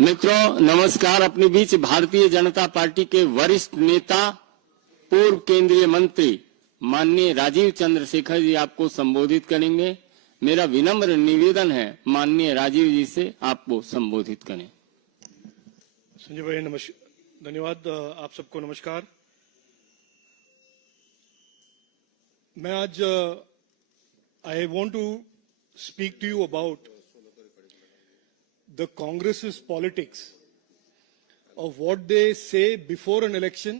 मित्रों नमस्कार। अपने बीच भारतीय जनता पार्टी के वरिष्ठ नेता पूर्व केंद्रीय मंत्री माननीय राजीव चंद्रशेखर जी आपको संबोधित करेंगे। मेरा विनम्र निवेदन है माननीय राजीव जी से आपको संबोधित करें। संजय भाई धन्यवाद। आप सबको नमस्कार। मैं आज I want to speak to you about the Congress's politics of what they say before an election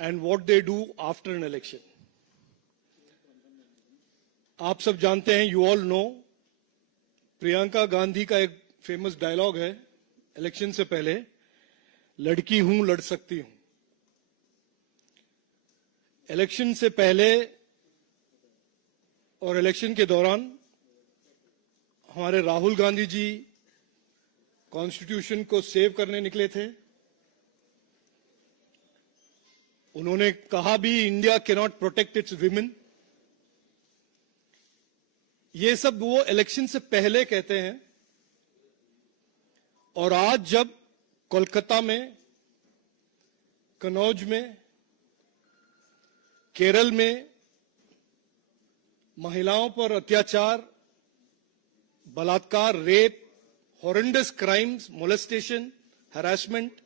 and what they do after an election. आप सब जानते हैं, you all know, प्रियंका गांधी का एक फेमस डायलॉग है इलेक्शन से पहले, लड़की हूं लड़ सकती हूं। इलेक्शन से पहले और इलेक्शन के दौरान हमारे राहुल गांधी जी कॉन्स्टिट्यूशन को सेव करने निकले थे। उन्होंने कहा भी India can not protect it's women. ये सब वो इलेक्शन से पहले कहते हैं, और आज जब कोलकाता में, कन्नौज में, केरल में महिलाओं पर अत्याचार, बलात्कार, rape, horrendous crimes, molestation, harassment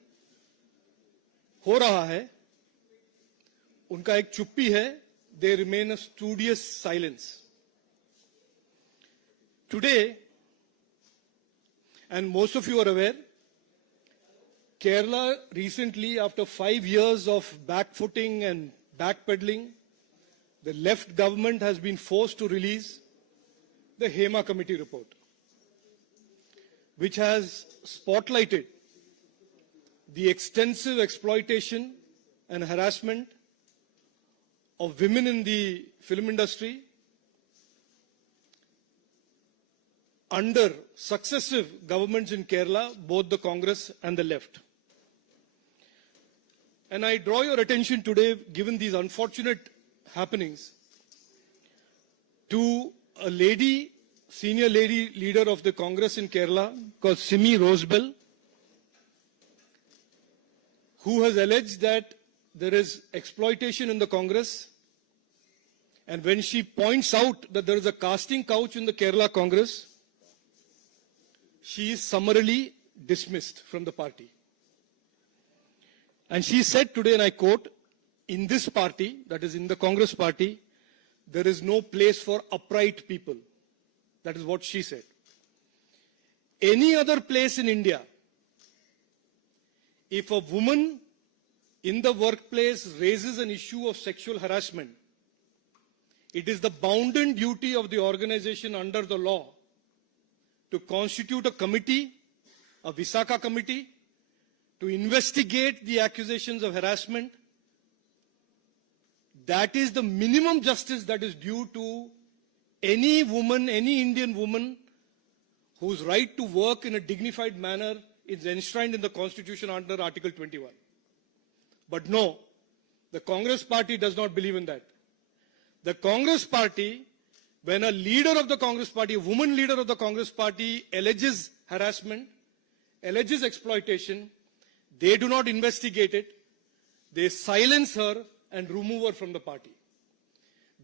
हो रहा है, उनका एक चुप्पी है। They remain a studious silence. Today, and most of you are aware, Kerala recently, after 5 years of backfooting and backpedaling, the left government has been forced to release the Hema Committee report, which has spotlighted the extensive exploitation and harassment of women in the film industry under successive governments in Kerala, both the Congress and the left. And I draw your attention today, given these unfortunate happenings, to a lady, senior lady leader of the Congress in Kerala called Simi Rosebell, who has alleged that there is exploitation in the Congress. And when she points out that there is a casting couch in the Kerala Congress, she is summarily dismissed from the party. And she said today, and I quote, "In this party, that is in the Congress party, there is no place for upright people." That is what she said. Any other place in India, if a woman in the workplace raises an issue of sexual harassment, it is the bounden duty of the organization under the law to constitute a committee, a Visakha committee, to investigate the accusations of harassment. That is the minimum justice that is due to any woman, any Indian woman whose right to work in a dignified manner is enshrined in the Constitution under Article 21. But no, the Congress party does not believe in that. The Congress party, when a leader of the Congress party, a woman leader of the Congress party alleges harassment, alleges exploitation, they do not investigate it. They silence her and remove her from the party.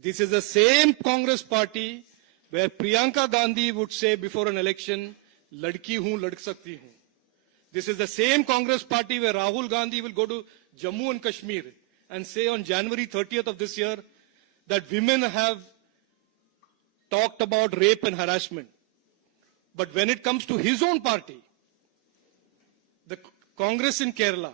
This is the same Congress party where Priyanka Gandhi would say before an election, "Ladki hoon, lad sakti hoon." This is the same Congress party where Rahul Gandhi will go to Jammu and Kashmir and say on January 30th of this year that women have talked about rape and harassment. But when it comes to his own party, the Congress in Kerala,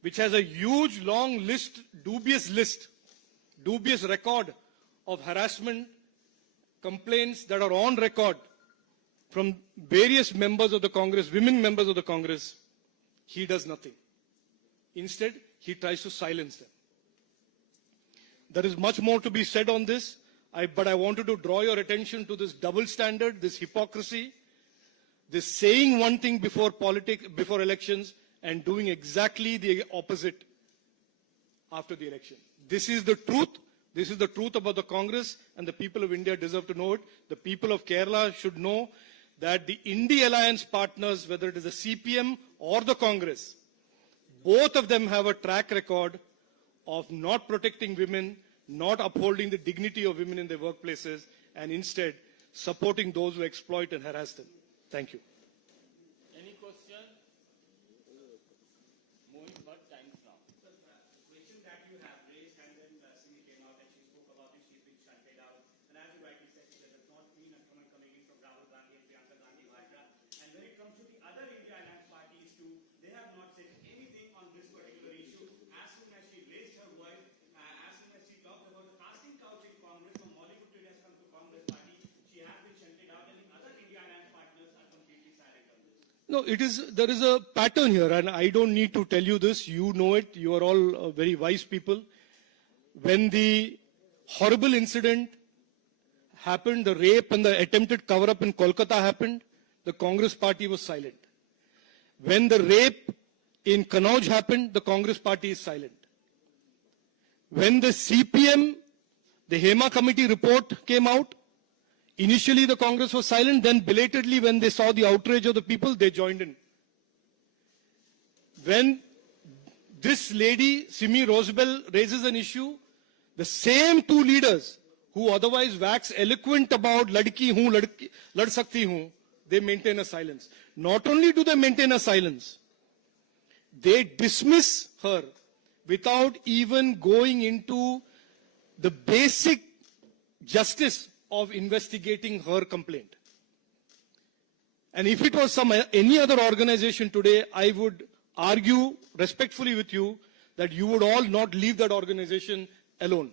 which has a huge, long list, dubious record of harassment complaints that are on record from various members of the Congress, women members of the Congress, he does nothing. Instead, he tries to silence them. There is much more to be said on this, but I wanted to draw your attention to this double standard, this hypocrisy, this saying one thing before elections and doing exactly the opposite after the election. This is the truth. This is the truth about the Congress, and the people of India deserve to know it. The people of Kerala should know that the Indie Alliance partners, whether it is the CPM or the Congress, both of them have a track record of not protecting women, not upholding the dignity of women in their workplaces, and instead supporting those who exploit and harass them. Thank you. Any question? Mohit Bhatt, Times Now. The question that you have raised, and then Simi came out and she spoke about it, she's been shunted out. And as you rightly said, there has not been a comment coming in from Rahul Gandhi and Priyanka Gandhi Vadra. And when it comes to the other India Alliance parties too, they have not said anything on this particular issue. As soon as she raised her voice, as soon as she talked about the casting couch in Congress, from Mollywood today has come to Congress party, she has been shunted out, and the other India Alliance partners are completely silent on this. No, there is a pattern here, and I don't need to tell you this. You know it. You are all very wise people. When the horrible incident happened, the rape and the attempted cover-up in Kolkata happened, the Congress party was silent. When the rape in Kannauj happened, the Congress party is silent. When the CPM, the Hema committee report came out, initially the Congress was silent, then belatedly when they saw the outrage of the people, they joined in. When this lady, Simi Rosabelle, raises an issue, the same two leaders who otherwise wax eloquent about ladki hoon, lad sakti hoon, they maintain a silence. Not only do they maintain a silence, they dismiss her without even going into the basic justice of investigating her complaint. And if it was any other organization today, I would argue respectfully with you that you would all not leave that organization alone.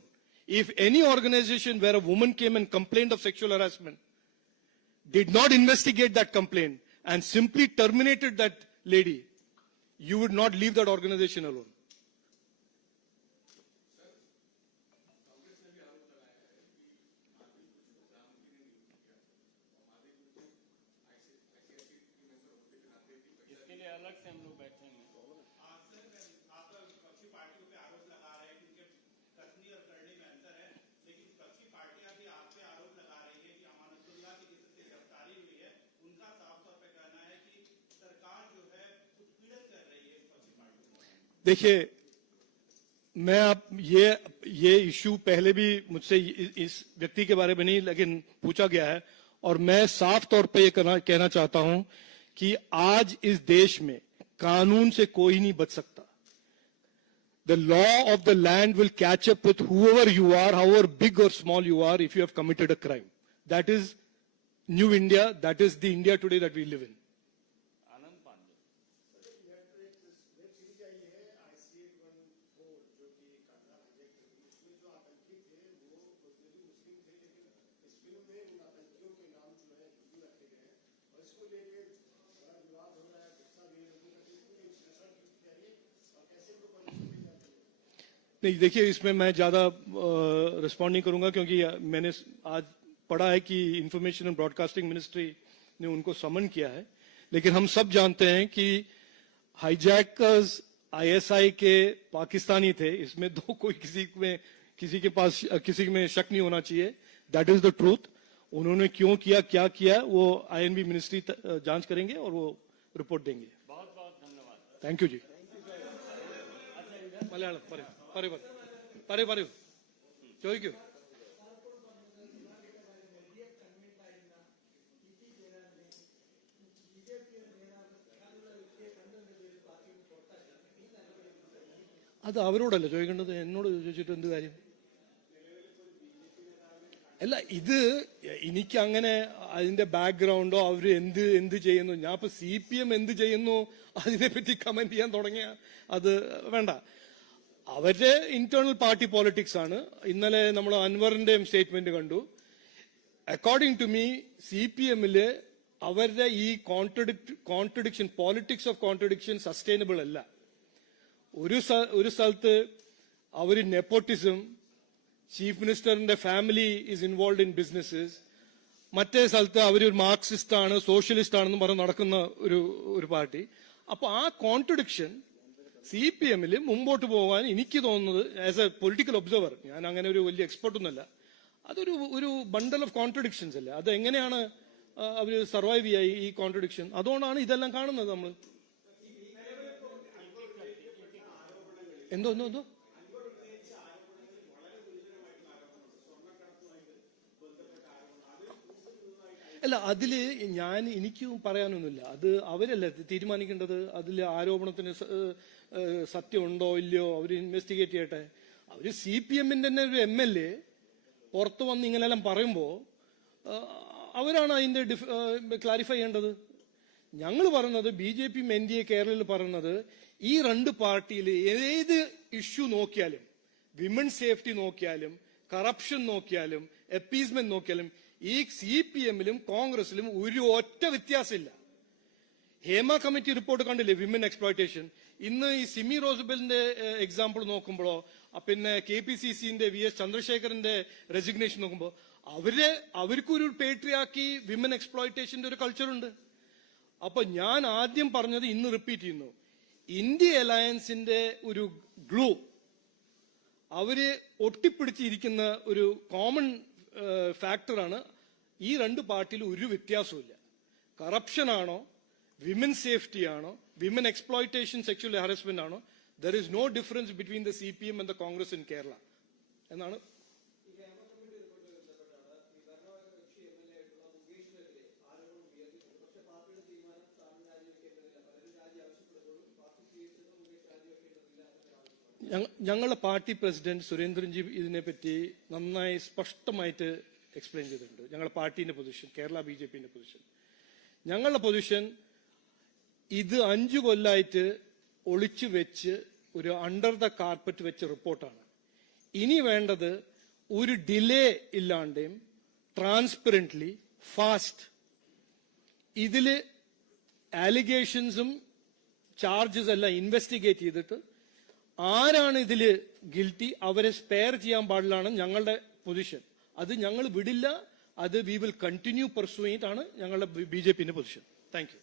If any organization where a woman came and complained of sexual harassment did not investigate that complaint and simply terminated that lady, you would not leave that organization alone. इसके लिए अलग से हम लोग बैठेंगे. देखिए, मैं अब ये इशू पहले भी मुझसे इस व्यक्ति के बारे में नहीं लेकिन पूछा गया है, और मैं साफ तौर पे ये कहना चाहता हूं कि आज इस देश में कानून से कोई नहीं बच सकता. The law of the land will catch up with whoever you are, however big or small you are, if you have committed a crime. That is New India. That is the India today that we live in. आनंद पांडे. नहीं, देखिए, इसमें मैं ज्यादा रिस्पॉन्ड नहीं करूंगा क्योंकि मैंने आज पढ़ा है कि इंफॉर्मेशन एंड ब्रॉडकास्टिंग मिनिस्ट्री ने उनको समन किया है. लेकिन हम सब जानते हैं कि हाईजैकर्स आईएसआई के पाकिस्तानी थे. इसमें दो कोई किसी में शक नहीं होना चाहिए. That is the truth. उन्होंने क्यों किया, क्या किया, वो आईएनबी मिनिस्ट्री जांच करेंगे और वो रिपोर्ट देंगे. बहुत बहुत धन्यवाद. थैंक यू जी. മലയാളം പറയൂ ചോദിക്കൂ. അത് അവരോടല്ല ചോദിക്കേണ്ടത്, എന്നോട് ചോദിച്ചിട്ട് എന്ത് കാര്യം? അല്ല, ഇത് എനിക്ക് അങ്ങനെ അതിന്റെ ബാക്ക്ഗ്രൗണ്ടോ അവര് എന്ത് ചെയ്യുന്നു, ഞാൻ ഇപ്പൊ CPM എന്ത് ചെയ്യുന്നു അതിനെപ്പറ്റി കമന്റ് ചെയ്യാൻ തുടങ്ങിയ അത് വേണ്ട. അവരുടെ ഇന്റേണൽ പാർട്ടി പോളിറ്റിക്സ് ആണ്. ഇന്നലെ നമ്മൾ അൻവറിന്റെയും സ്റ്റേറ്റ്മെന്റ് കണ്ടു. അക്കോർഡിംഗ് ടു മീ CPMല് അവരുടെ ഈ contradiction, politics of contradiction sustainable അല്ല. ഒരു സ്ഥലത്ത് അവര് നെപ്പോട്ടിസം, ചീഫ് മിനിസ്റ്ററിന്റെ family is involve in businesses, മറ്റേ സ്ഥലത്ത് അവരൊരു മാർക്സിസ്റ്റ് ആണ്, സോഷ്യലിസ്റ്റ് ആണെന്ന് പറഞ്ഞ് നടക്കുന്ന ഒരു പാർട്ടി. അപ്പൊ ആ കോൺട്രഡിക്ഷൻ CPMല് മുമ്പോട്ട് പോകാൻ എനിക്ക് തോന്നുന്നത്, ആസ് എ പൊളിറ്റിക്കൽ ഒബ്സർവർ, ഞാൻ അങ്ങനെ ഒരു വലിയ എക്സ്പെർട്ട് ഒന്നുമല്ല, അതൊരു ബണ്ടൽ ഓഫ് കോൺട്രഡിക്ഷൻസ് അല്ലേ. അത് എങ്ങനെയാണ് അവർ സർവൈവ് ചെയ്യായി ഈ കോൺട്രഡിക്ഷൻ. അതുകൊണ്ടാണ് ഇതെല്ലാം കാണുന്നത് നമ്മൾ. എന്തോ അല്ല, അതില് എനിക്കും പറയാനൊന്നുമില്ല. അത് അവരല്ലേ തീരുമാനിക്കേണ്ടത്. അതിൽ ആരോപണത്തിന് സത്യമുണ്ടോ ഇല്ലയോ അവർ ഇൻവെസ്റ്റിഗേറ്റ് ചെയ്യട്ടെ. അവര് CPM-ന്റെ തന്നെ ഒരു MLA പുറത്തു വന്ന് ഇങ്ങനെല്ലാം പറയുമ്പോ അവരാണ് അതിന്റെ ക്ലാരിഫൈ ചെയ്യേണ്ടത്. ഞങ്ങൾ പറയുന്നത് BJP-യും NDA കേരളയിൽ പറയുന്നത് ഈ രണ്ട് പാർട്ടിയിൽ ഏത് ഇഷ്യൂ നോക്കിയാലും, വിമൻ സേഫ്റ്റി നോക്കിയാലും, കറപ്ഷൻ നോക്കിയാലും, അപ്പീസ്മെന്റ് നോക്കിയാലും ഈ CPM-ലും കോൺഗ്രസിലും ഒരു ഒറ്റ വ്യത്യാസമില്ല. ഹേമ കമ്മിറ്റി റിപ്പോർട്ട് കണ്ടില്ലേ, വിമൻ എക്സ്പ്ലോയിറ്റേഷൻ. ഇന്ന് ഈ സിമി റോസ്ബെലിന്റെ എക്സാമ്പിൾ നോക്കുമ്പോഴോ, പിന്നെ KPCC-ന്റെ VS ചന്ദ്രശേഖരന്റെ റെസിഗ്നേഷൻ നോക്കുമ്പോൾ അവർക്കൊരു പേട്രിയാക്കി വിമൻ എക്സ്പ്ലോയിറ്റേഷന്റെ ഒരു കൾച്ചറുണ്ട്. അപ്പൊ ഞാൻ ആദ്യം പറഞ്ഞത് ഇന്ന് റിപ്പീറ്റ് ചെയ്യുന്നു. ഇന്ത്യ അലയൻസിന്റെ ഒരു ഗ്ലൂ അവര് ഒട്ടിപ്പിടിച്ചിരിക്കുന്ന ഒരു കോമൺ ഫാക്ടറാണ്. ഈ രണ്ട് പാർട്ടിയിൽ ഒരു വ്യത്യാസമില്ല. കറപ്ഷൻ ആണോ, വിമൻ സേഫ്റ്റി ആണോ, വിമൻ എക്സ്പ്ലോയിറ്റേഷൻ, സെക്ഷൽ ഹാരസ്മെന്റ് ആണോ, there is no difference between the CPM and the Congress in Kerala എന്നാണ്. ഞങ്ങളുടെ പാർട്ടി പ്രസിഡന്റ് സുരേന്ദ്രൻജി ഇതിനെപ്പറ്റി നന്നായി സ്പഷ്ടമായിട്ട് എക്സ്പ്ലെയിൻ ചെയ്തിട്ടുണ്ട്. ഞങ്ങളുടെ പാർട്ടിന്റെ പൊസിഷൻ, കേരള BJP-ന്റെ പൊസിഷൻ. ഞങ്ങളുടെ പൊസിഷൻ ഇത് 5 കൊല്ലമായിട്ട് ഒളിച്ചു വെച്ച് ഒരു അണ്ടർ ദ കാർപ്പറ്റ് വെച്ച റിപ്പോർട്ടാണ്. ഇനി വേണ്ടത് ഒരു ഡിലേ ഇല്ലാണ്ടെയും ട്രാൻസ്പെറന്റ്ലി ഫാസ്റ്റ് ഇതില് ആലിഗേഷൻസും ചാർജസ് എല്ലാം ഇൻവെസ്റ്റിഗേറ്റ് ചെയ്തിട്ട് ആരാണ് ഇതില് ഗിൽറ്റി അവരെ സ്പെയർ ചെയ്യാൻ പാടില്ലാണ് ഞങ്ങളുടെ പൊസിഷൻ. അത് ഞങ്ങൾ വിടില്ല. അത് വി വിൽ കണ്ടിന്യൂ പെർസ്യൂയിങ് ആണ് ഞങ്ങളുടെ BJP-ന്റെ പൊസിഷൻ. Thank you.